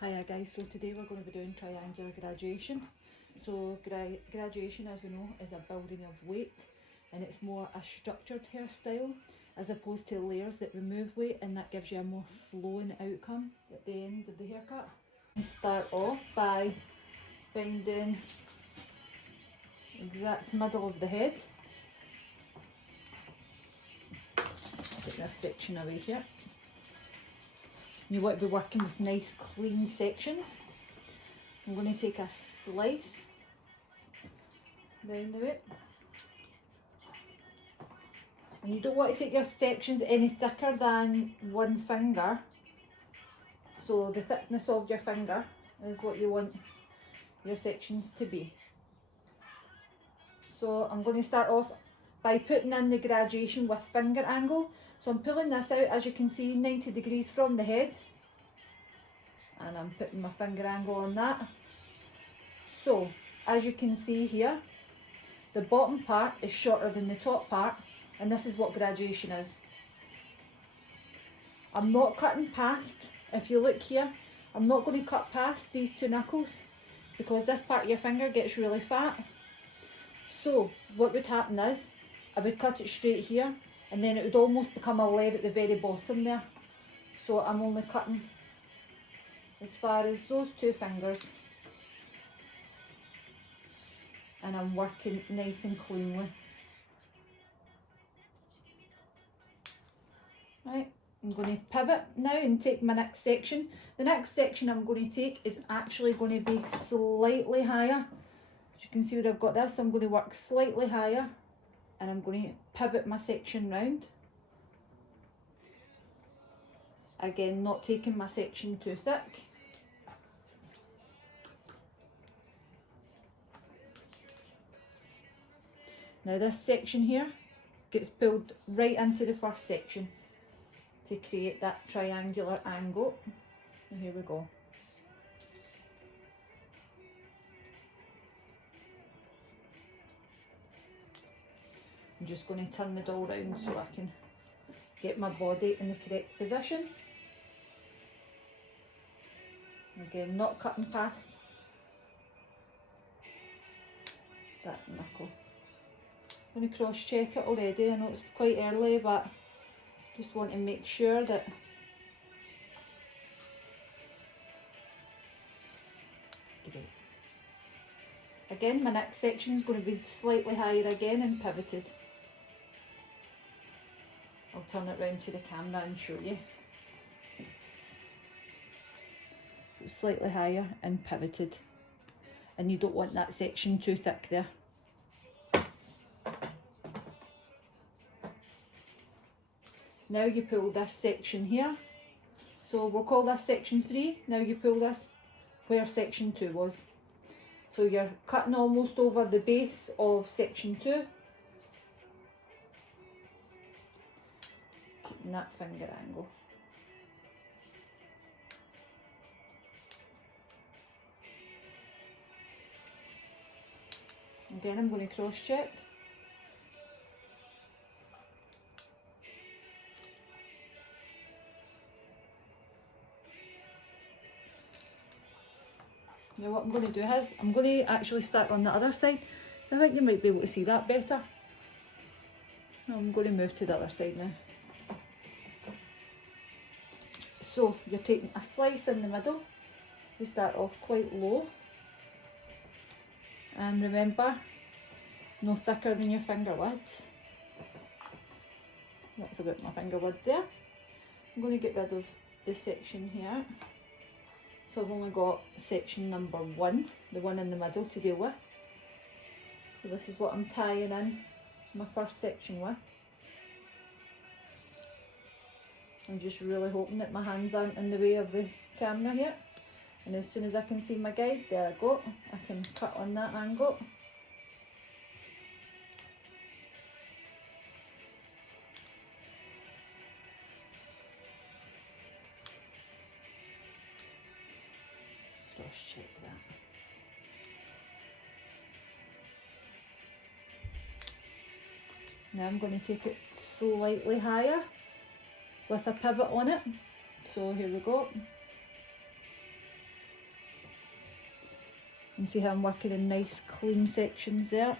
Hiya guys, so today we're going to be doing triangular graduation. So graduation, as we know, is a building of weight, and it's more a structured hairstyle as opposed to layers that remove weight, and that gives you a more flowing outcome at the end of the haircut. We start off by finding the exact middle of the head. Take this section away here. You want to be working with nice clean sections. I'm going to take a slice down the way. And you don't want to take your sections any thicker than 1 finger. So the thickness of your finger is what you want your sections to be. So I'm going to start off by putting in the graduation with finger angle. So I'm pulling this out, as you can see, 90 degrees from the head, and I'm putting my finger angle on that. So as you can see here, the bottom part is shorter than the top part, and this is what graduation is. I'm not cutting past, if you look here, I'm not going to cut past these 2 knuckles because this part of your finger gets really fat. So what would happen is, I would cut it straight here, and then it would almost become a layer at the very bottom there. So I'm only cutting as far as those 2 fingers, and I'm working nice and cleanly. Right, I'm going to pivot now and take my next section. The next section I'm going to take is actually going to be slightly higher. As you can see where I've got this, I'm going to work slightly higher, and I'm going to pivot my section round. Again, not taking my section too thick. Now this section here gets pulled right into the first section to create that triangular angle. And here we go. I'm just going to turn the doll round so I can get my body in the correct position. Again, not cutting past that knuckle. I'm going to cross check it already. I know it's quite early, but just want to make sure that great. Again, my next section is going to be slightly higher again and pivoted. I'll turn it round to the camera and show you. It's slightly higher and pivoted, and you don't want that section too thick there. Now you pull this section here, so we'll call this section 3. Now you pull this where section 2 was. So you're cutting almost over the base of section 2. Keeping that finger angle. Again, I'm going to cross check. Now what I'm going to do is, I'm going to actually start on the other side. I think you might be able to see that better. I'm going to move to the other side now. So you're taking a slice in the middle. We start off quite low. And remember, no thicker than your finger width. That's about my finger width there. I'm going to get rid of this section here. So I've only got section number 1, the one in the middle, to deal with. So this is what I'm tying in my first section with. I'm just really hoping that my hands aren't in the way of the camera here. And as soon as I can see my guide, there I go, I can cut on that angle. Cross check that. Now I'm going to take it slightly higher with a pivot on it. So here we go. And see how I'm working in nice clean sections there.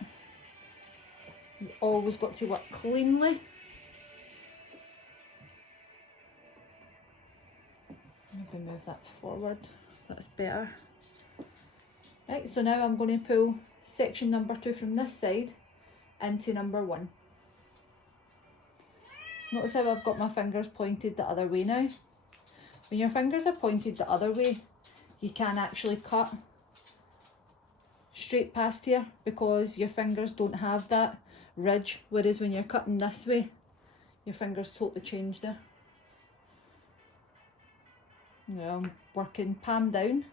You've always got to work cleanly. Maybe move that forward, that's better. Right, so now I'm going to pull section number 2 from this side into number 1. Notice how I've got my fingers pointed the other way now. When your fingers are pointed the other way, you can actually cut straight past here because your fingers don't have that ridge, whereas when you're cutting this way, your fingers totally change there. Now I'm working palm down.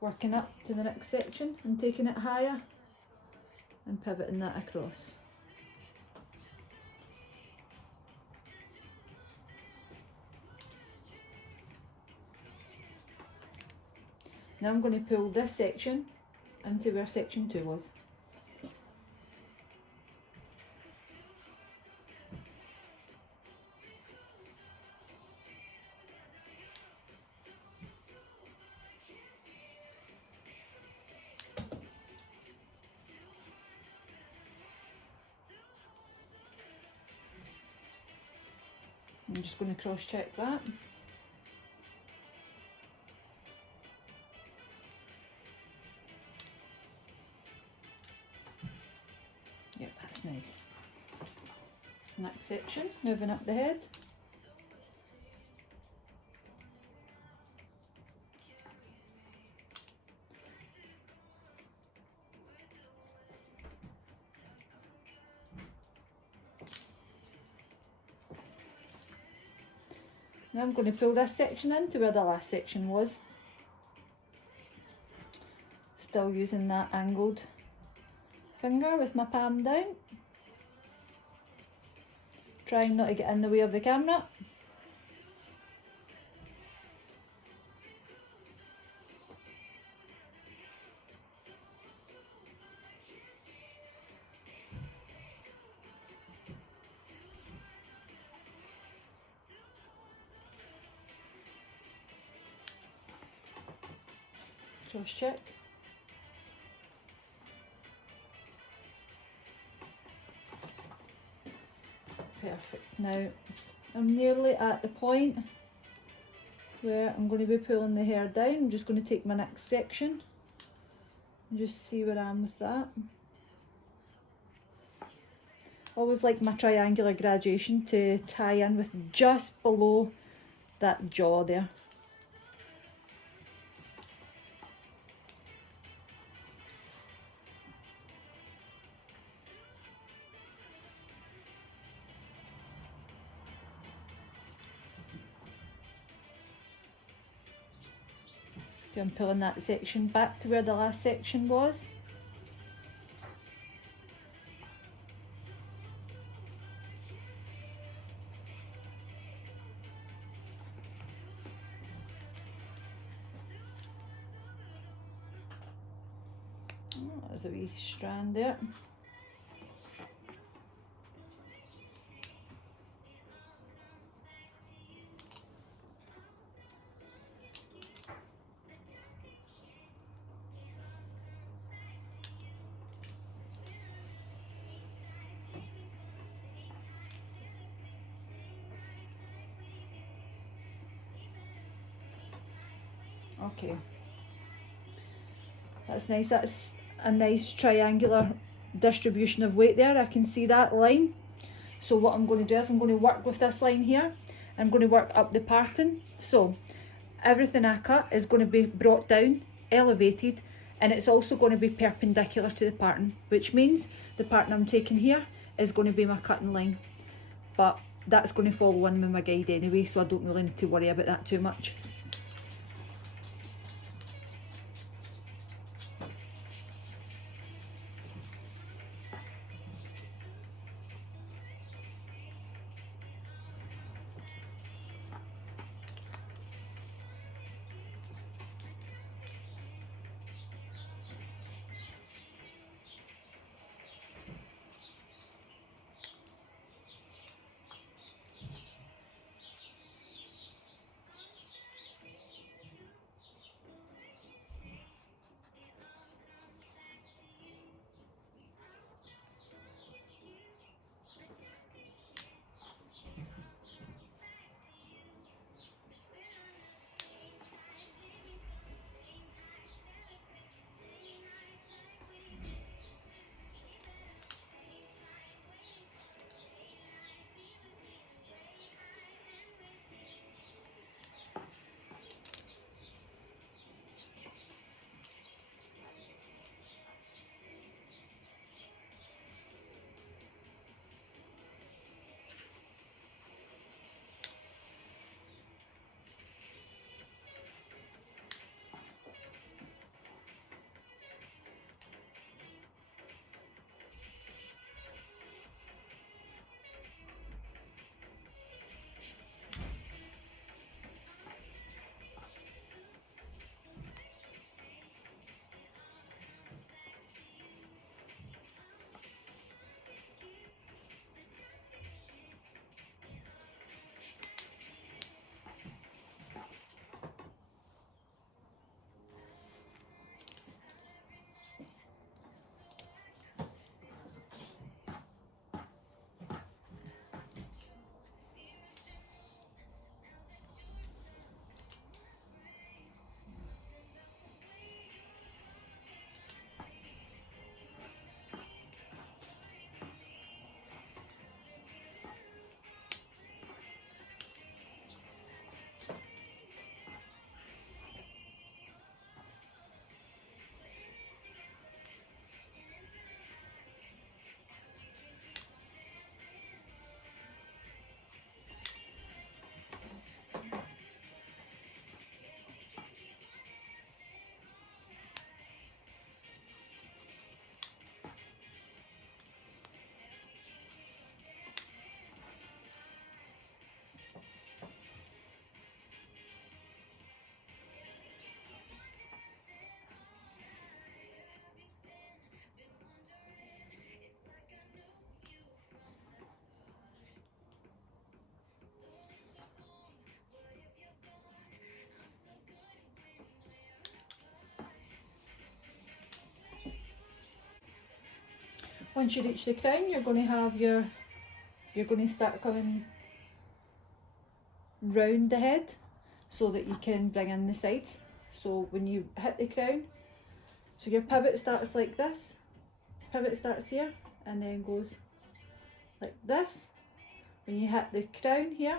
Working up to the next section and taking it higher and pivoting that across. Now I'm going to pull this section into where section 2 was. I'm just going to cross check that. Yep, that's nice. Next section, moving up the head. Now I'm going to pull this section into where the last section was. Still using that angled finger with my palm down. Trying not to get in the way of the camera. Cross check. Perfect. Now I'm nearly at the point where I'm going to be pulling the hair down. I'm just going to take my next section and just see where I am with that. Always like my triangular gradation to tie in with just below that jaw there. So I'm pulling that section back to where the last section was. Oh, there's a wee strand there. Okay, that's nice. That's a nice triangular distribution of weight there. I can see that line. So what I'm going to do is I'm going to work with this line here. I'm going to work up the parting. So everything I cut is going to be brought down, elevated, and it's also going to be perpendicular to the parting, which means the parting I'm taking here is going to be my cutting line. But that's going to follow in with my guide anyway, so I don't really need to worry about that too much. Once you reach the crown, you're going to have you're going to start coming round the head so that you can bring in the sides. So when you hit the crown, so your pivot starts like this, pivot starts here and then goes like this. When you hit the crown here,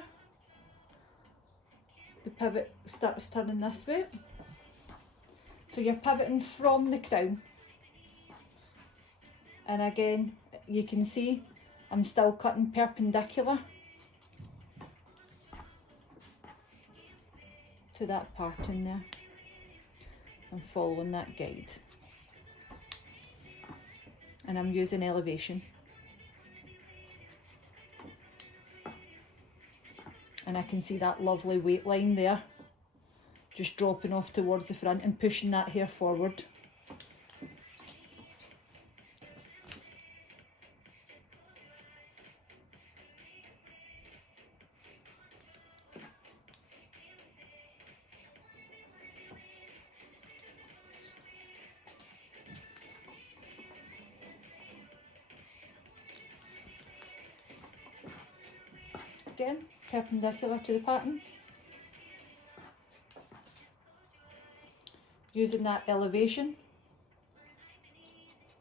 the pivot starts turning this way. So you're pivoting from the crown. And again, you can see I'm still cutting perpendicular to that part in there and following that guide. And I'm using elevation. And I can see that lovely weight line there, just dropping off towards the front and pushing that hair forward. Again, perpendicular to the pattern. Using that elevation,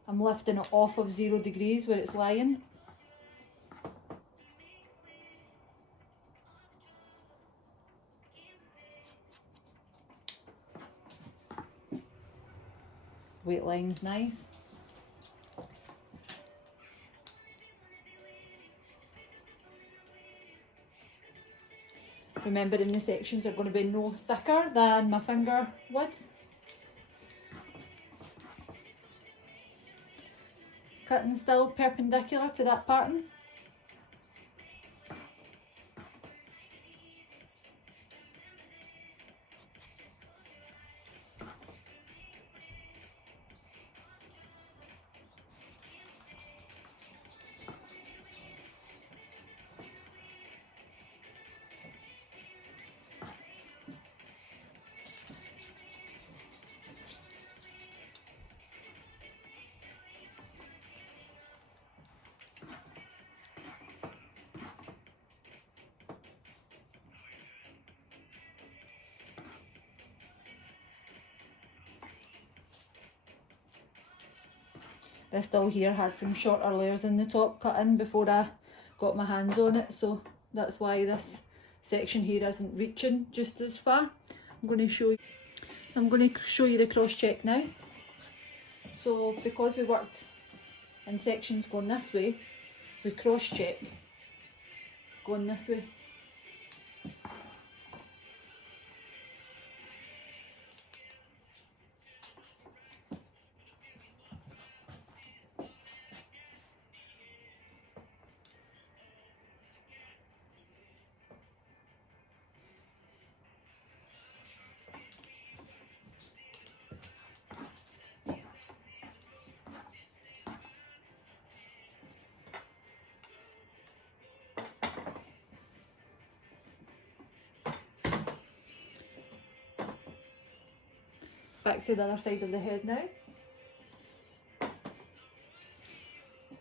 I'm lifting it off of 0 degrees where it's lying. Weight line's nice. Remembering the sections are going to be no thicker than my finger width. Cutting still perpendicular to that pattern. This doll here had some shorter layers in the top cut in before I got my hands on it, so that's why this section here isn't reaching just as far. I'm going to show you the cross check now. So because we worked in sections going this way, we cross check going this way. Back to the other side of the head now.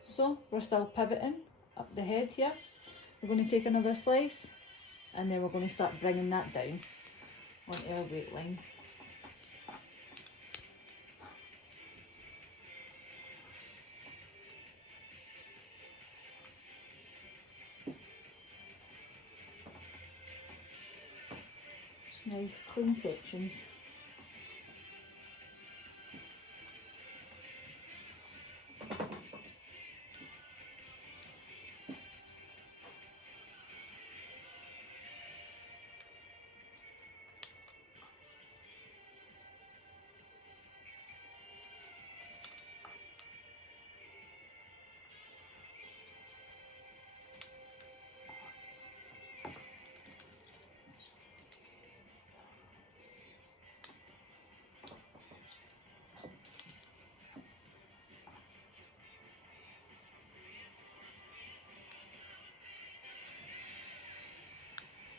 So we're still pivoting up the head here. We're going to take another slice and then we're going to start bringing that down onto our weight line. Nice clean sections.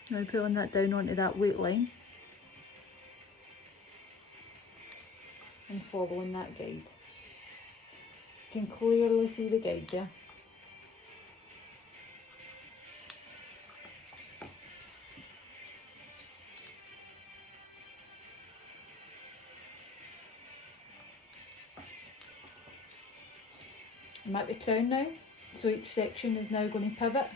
Now pulling that down onto that weight line and following that guide. can clearly see the guide there. I'm at the crown now, so each section is now going to pivot.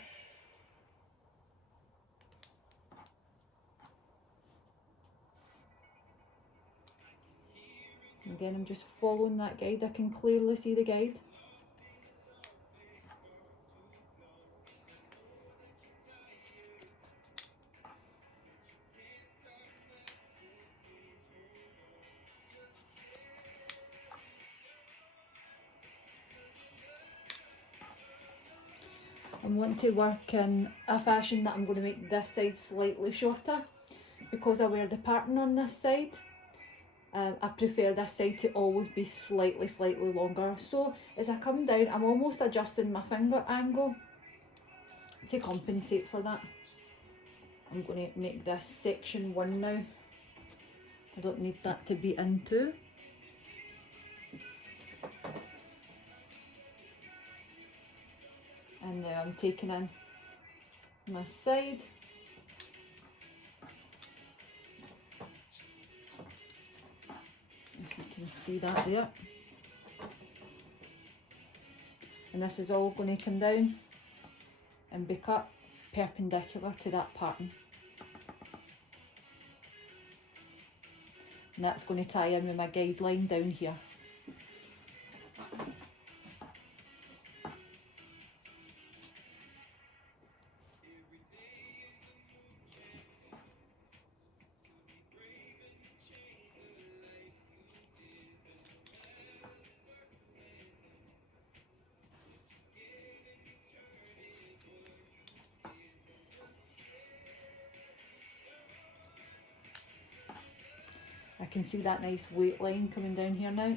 Again, I'm just following that guide. I can clearly see the guide. I'm wanting to work in a fashion that I'm going to make this side slightly shorter. Because I wear the pattern on this side, I prefer this side to always be slightly longer. So as I come down, I'm almost adjusting my finger angle to compensate for that. I'm going to make this section 1 now. I don't need that to be in 2. And now I'm taking in my side. If you can see that there. And this is all going to come down and be cut perpendicular to that pattern. And that's going to tie in with my guideline down here. I can see that nice weight line coming down here now.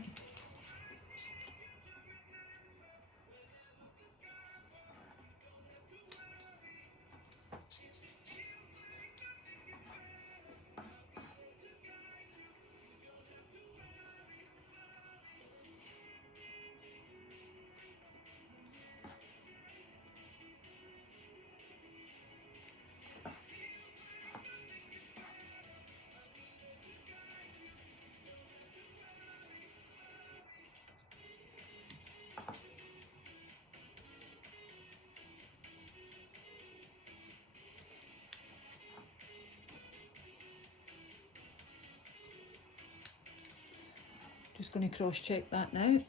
Just going to cross check that now.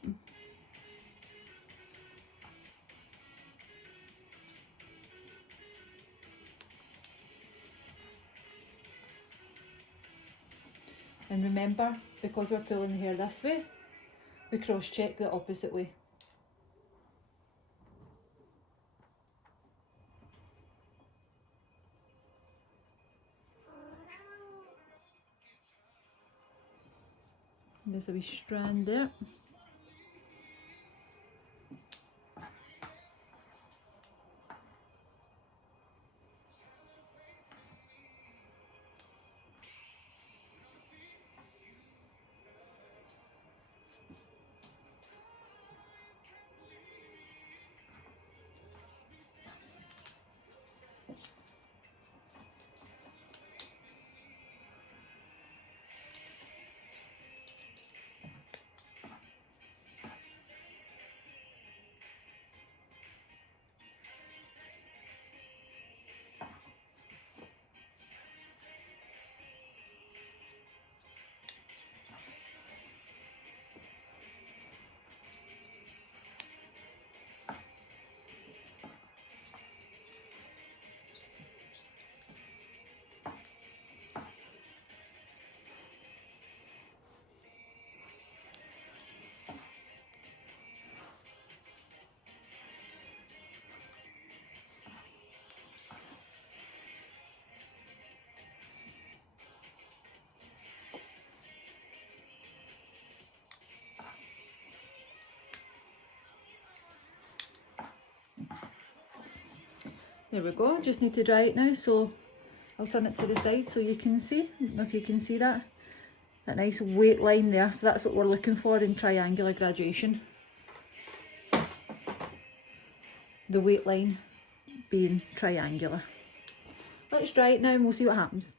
And remember, because we're pulling the hair this way, we cross check the opposite way. There's a wee strand there. There we go, just need to dry it now, so I'll turn it to the side so you can see, if you can see that nice weight line there. So that's what we're looking for in triangular gradation. the weight line being triangular. Let's try it now and we'll see what happens.